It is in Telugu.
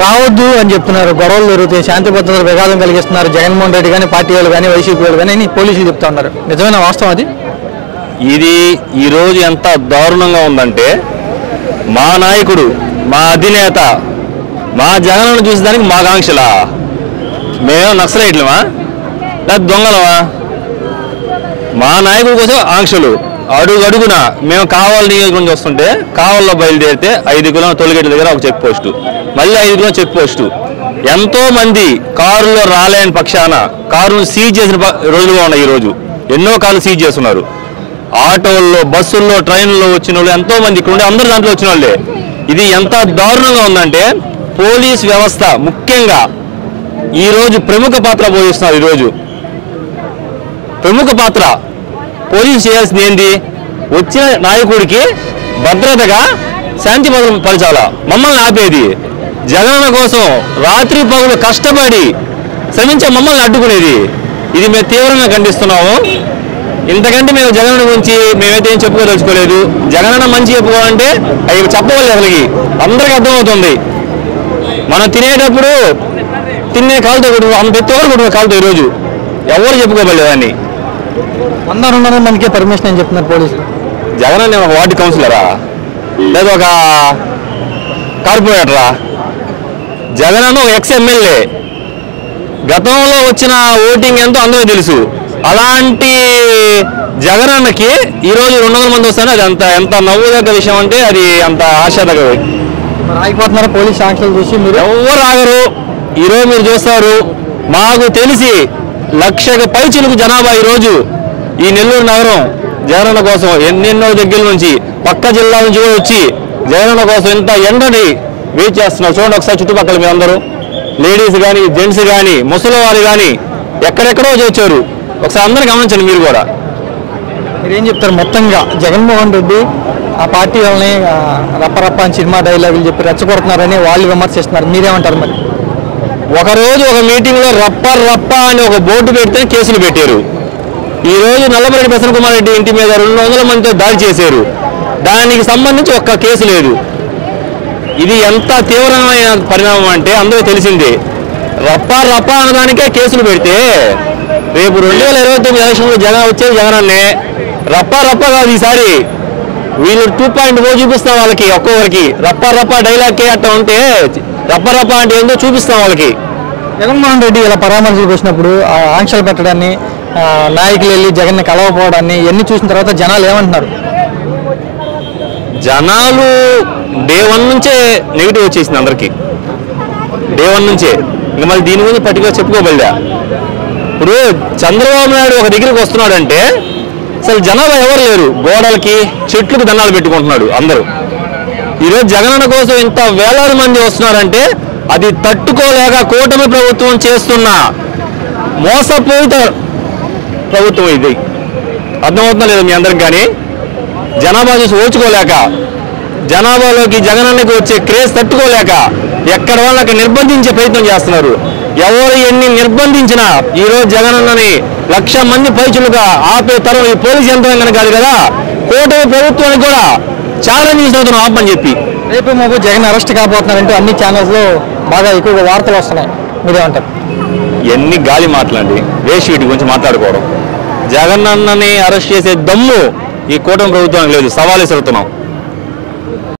రావద్దు అని చెప్తున్నారు, గొడవలు జరుగుతాయి, శాంతి భద్రతలు విఘాతం కలిగిస్తున్నారు జగన్మోహన్ రెడ్డి కానీ పార్టీ వాళ్ళు కానీ వైసీపీ వాళ్ళు కానీ పోలీసులు చెప్తా ఉన్నారు. నిజమైన వాస్తవం అది? ఇది ఈరోజు ఎంత దారుణంగా ఉందంటే, మా నాయకుడు, మా అధినేత, మా జగన్ను చూసేదానికి మా ఆకాంక్షలా? మేము నక్సలైట్లమా లేదా దొంగలమా? మా నాయకుడి కోసం ఆంక్షలు అడుగు అడుగున. మేము కావాలి నియోజకవర్గం చూస్తుంటే కావాల్లో బయలుదేరితే 5 కిలోమీటర్ల టోల్గేట్ దగ్గర ఒక చెక్ పోస్టు, మళ్ళీ 5 కిలోమీటర్ల చెక్ పోస్టు. ఎంతో మంది కారులో రాలేని పక్షాన కారును సీజ్ చేసిన రోజులుగా ఉన్నాయి. ఈరోజు ఎన్నో కార్లు సీజ్ చేస్తున్నారు. ఆటోల్లో, బస్సుల్లో, ట్రైన్లో వచ్చిన వాళ్ళు ఎంతో మంది ఇక్కడ ఉండే అందరూ దాంట్లో వచ్చిన వాళ్ళే. ఇది ఎంత దారుణంగా ఉందంటే పోలీస్ వ్యవస్థ ముఖ్యంగా ఈరోజు ప్రముఖ పాత్ర పోషిస్తున్నారు. ఈరోజు ప్రముఖ పాత్ర పోలీసు చేయాల్సింది ఏంటి? వచ్చిన నాయకుడికి భద్రతగా శాంతి పరచాలా? మమ్మల్ని ఆపేది జగనన్న కోసం రాత్రి పగలు కష్టపడి శ్రమించే మమ్మల్ని అడ్డుకునేది. ఇది మేము తీవ్రంగా ఖండిస్తున్నాము. ఇంతకంటే మేము జగనన్న గురించి మేమైతే ఏం చెప్పుకోదలుచుకోలేదు. జగనన్న మంచి చెప్పుకోవాలంటే అవి చెప్పవాలి. అసలుకి అందరికీ అర్థమవుతుంది. మనం తినేటప్పుడు తినే కాలుతో కొట్టుకుంటాం, ప్రతి ఒక్కరు కొట్టుకునే కాలుతో. ఈరోజు ఎవరు చెప్పుకోబడలేదు అని 100-200 మందికే పర్మిషన్ అని చెప్తున్నారు పోలీసులు. జగనన్న ఒక వార్డు కౌన్సిలరా లేదా ఒక కార్పొరేటరా? జగనన్న ఒక ఎక్స్-ఎమ్మెల్యే. గతంలో వచ్చిన ఓటింగ్ ఎంతో అందరూ తెలుసు. అలాంటి జగనన్నకి ఈరోజు 200 మంది వస్తానే అది ఎంత నవ్వుదగ్గ విషయం అంటే అది అంత ఆశాదగ్గ. ఆగిపోతున్నారా పోలీసు ఆంక్షలు చూసి? మీరు ఎవరు ఆగరు. ఈరోజు మీరు చూస్తారు, మాకు తెలిసి 1,00,000కి పైచిలుకు జనాభా ఈరోజు ఈ నెల్లూరు నగరం జగనన్న కోసం ఎన్నెన్నో దగ్గర నుంచి పక్క జిల్లా నుంచి కూడా వచ్చి జగనన్న కోసం ఇంత ఎండని వెయిట్ చేస్తున్నారు. చూడండి ఒకసారి చుట్టుపక్కల మీ అందరూ, లేడీస్ కానీ, జెంట్స్ కానీ, ముసలి వారు కానీ ఎక్కడెక్కడో వచ్చారు. ఒకసారి అందరూ గమనించండి. మీరు కూడా మీరేం చెప్తారు? మొత్తంగా జగన్మోహన్ రెడ్డి ఆ పార్టీ వాళ్ళని రప్పరప్ప అని సినిమా డైలాగులు చెప్పి రెచ్చగొడుతున్నారని వాళ్ళు విమర్శిస్తున్నారు. మీరేమంటారు? మరి ఒకరోజు ఒక మీటింగ్లో రప్ప అని ఒక బోర్డు పెడితే కేసులు పెట్టారు. ఈరోజు నల్లబరెడ్డి ప్రసన్న కుమార్ రెడ్డి ఇంటి మీద 200 మందితో దాడి చేశారు. దానికి సంబంధించి ఒక్క కేసు లేదు. ఇది ఎంత తీవ్రమైన పరిణామం అంటే అందరూ తెలిసిందే. రప్ప అన్నదానికే కేసులు పెడితే రేపు 2029 ఎలక్షన్లో వచ్చేది జగనన్నే. రప్ప కాదు ఈసారి. వీళ్ళు 2.0 చూపిస్తాం వాళ్ళకి. ఒక్కొక్కరికి రప్ప డైలాగ్ అట్లా ఉంటే రప్ప అంటే ఏందో చూపిస్తాం వాళ్ళకి. జగన్మోహన్ రెడ్డి ఇలా పరామర్శలకు వచ్చినప్పుడు ఆంక్షలు పెట్టడాన్ని, నాయకులు వెళ్ళి జగన్ని కలవకపోవడాన్ని ఇవన్నీ చూసిన తర్వాత జనాలు ఏమంటున్నారు? జనాలు డే 1 నుంచే నెగిటివ్ వచ్చేసింది అందరికీ. డే 1 నుంచే. ఇంకా మళ్ళీ దీని గురించి పర్టికులర్ చెప్పుకోబడలే. ఇప్పుడు చంద్రబాబు నాయుడు ఒక దగ్గరికి వస్తున్నాడంటే అసలు జనాభా ఎవరు లేరు. గోడలకి, చెట్లకు దండాలు పెట్టుకుంటున్నాడు అందరూ. ఈరోజు జగనన్న కోసం ఇంత వేలాది మంది వస్తున్నారంటే అది తట్టుకోలేక కూటమి ప్రభుత్వం చేస్తున్న మోసపూరిత ప్రభుత్వం ఇది. అర్థమవుతుందా లేదా మీ అందరికి? కానీ జనాభా చూసి ఓచుకోలేక, జనాభాలోకి జగనన్నకి వచ్చే క్రేజ్ తట్టుకోలేక ఎక్కడ వాళ్ళు అక్కడ నిర్బంధించే ప్రయత్నం చేస్తున్నారు. ఎవరు ఎన్ని నిర్బంధించినా ఈరోజు జగనన్నని 1,00,000 మంది పైచులుగా ఆపే తరం ఈ పోలీసు యంత్రాంగం కాదు కదా, కూటమి ప్రభుత్వానికి కూడా ఛాలెంజ్ చేస్తున్నాం ఆపని చెప్పి. రేపు మాకు జగన్ అరెస్ట్ కాబోతున్నారంటే అన్ని ఛానల్స్లో బాగా ఎక్కువగా వార్తలు వస్తున్నాయి. మీరేమంటారు? ఎన్ని గాలి మాటలండి. వేస్ట్ వీటి గురించి మాట్లాడుకోవడం. జగనన్నని అరెస్ట్ చేసే దమ్ము ఈ కూటమి ప్రభుత్వానికి లేదు. సవాల్ విసురుతున్నాం.